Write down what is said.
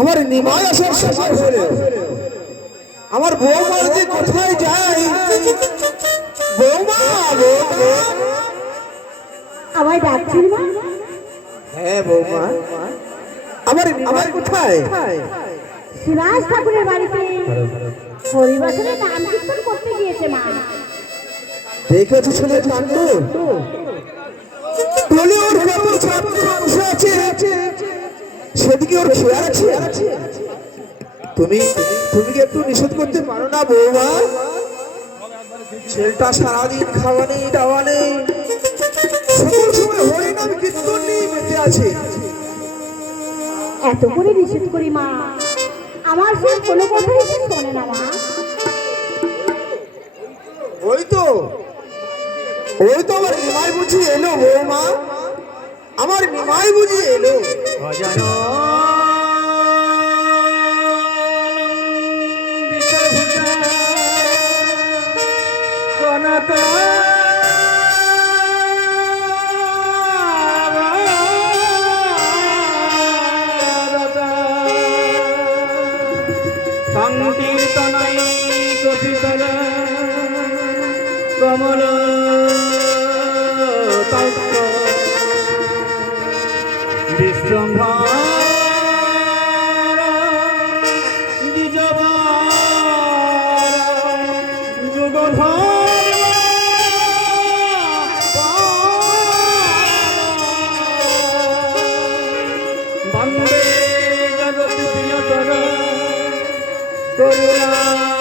আমার নিমাই আসার সময় হলো। আমার বৌমার যে কোথায় যাই, বৌমা বৌমা আমায় ডাকছেন মা? হ্যাঁ বৌমা, আমার নিমাই কোথায়? সুরাজ ঠাকুরের বাড়িতে হরিবাসনের নাম কীর্তন করতে গিয়েছে মা। দেখেছো ছেলের কাণ্ড? বলে ওর কত ছাত্র বসে আছে, সেদিকে ওর খেয়াল আছে? তুমি তুমি কি একটু নিষেধ করতে পারো না বৌমা? ছেলেটা সারাদিন খাওয়া নেই দাওয়া নেই, সকল সময় হরিনাম কীর্তন নিয়ে মেতে আছে। এত করে নিষেধ করি মা, আমার সে কোনো কথাই সে শোনে না মা। ওই তো আমার নিমাই বুঝি এলো বৌমা, আমার নিমাই বুঝি এলো। সংকীর্তনাই কপিতল কমল তত্ত্ব বিশ্বম্ভর দ্বিজবার যুগধর বন্দে জগৎ প্রিয়তর করুণা